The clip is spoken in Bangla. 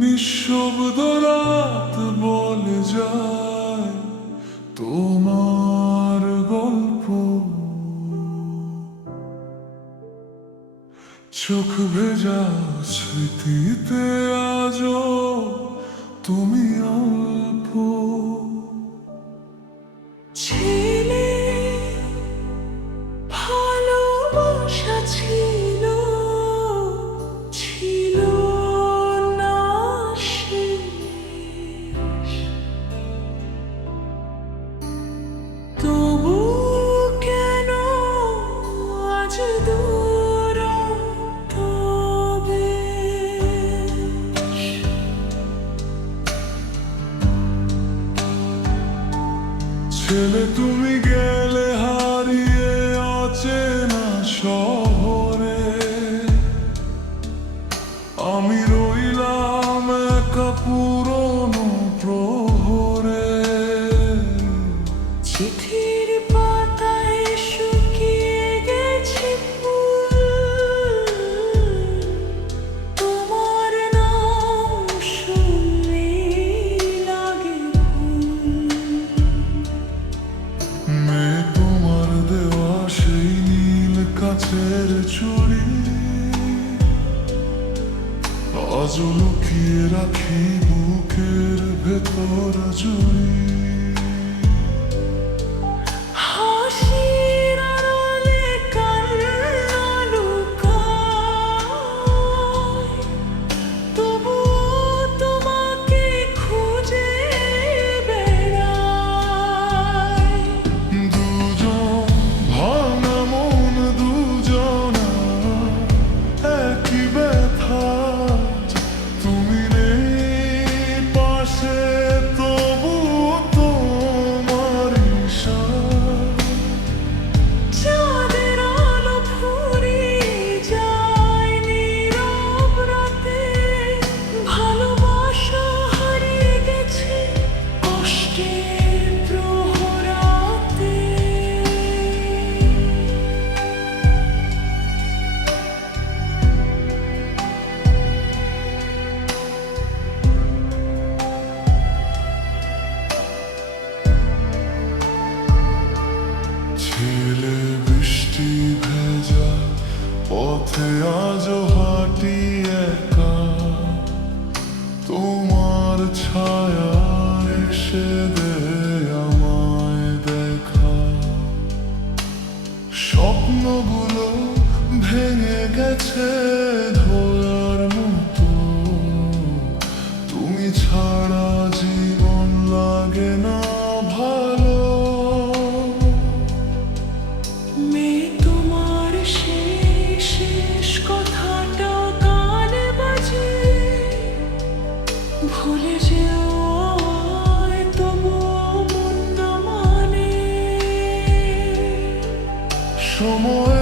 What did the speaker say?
নিঃশব্দ রাত বলে যায় তোমার গল্প, চোখ ভেজা স্মৃতিতে আজও তুমি অল্প। ছেলে ভালোবাসা ছিল, ছিল না শেষ। তবু কেন আজ দূরত্ব বেশ? ছেলে তুমি গেলে হারিয়ে অচেনা শহরে, আমি রইলাম একা পুরনো প্রহরে। চিঠির পাতায় শুকিয়ে গেছে ফুল, তোমার নাম শুনলেই লাগে ভুল। মেয়ে তোমার দেওয়া সেই নীল কাছের চুড়ি আজও লুকিয়ে রাখি বুকের ভেতর জুড়ি। হাসির আড়ালে কান্না লুকায়, তবুও তোমাকে খুঁজে বেড়াই। দুজন ভাঙা মন, দুজনা একই ব্যথা। তুমি নেই পাশে, তবু তোমার ইশারা। চাঁদের আলো ফুরিয়ে যায় নীরব রাতে, ভালোবাসা হারিয়ে গেছে কষ্টের প্রহরাতে। ছেলে বৃষ্টি ভেজা পথে আজও হাঁটি একা, তোমার ছায়া এসে দে আমায় দেখা। স্বপ্নগুলো ভেঙে গেছে ধরার মতো, তুমি ছাড়া জীবন লাগে না ভালো। মেয়ে তোমার সেই শেষ কথাটা কানে বাজে, ভুলে যেও আমায় তবুও মন্দ মানে। সময়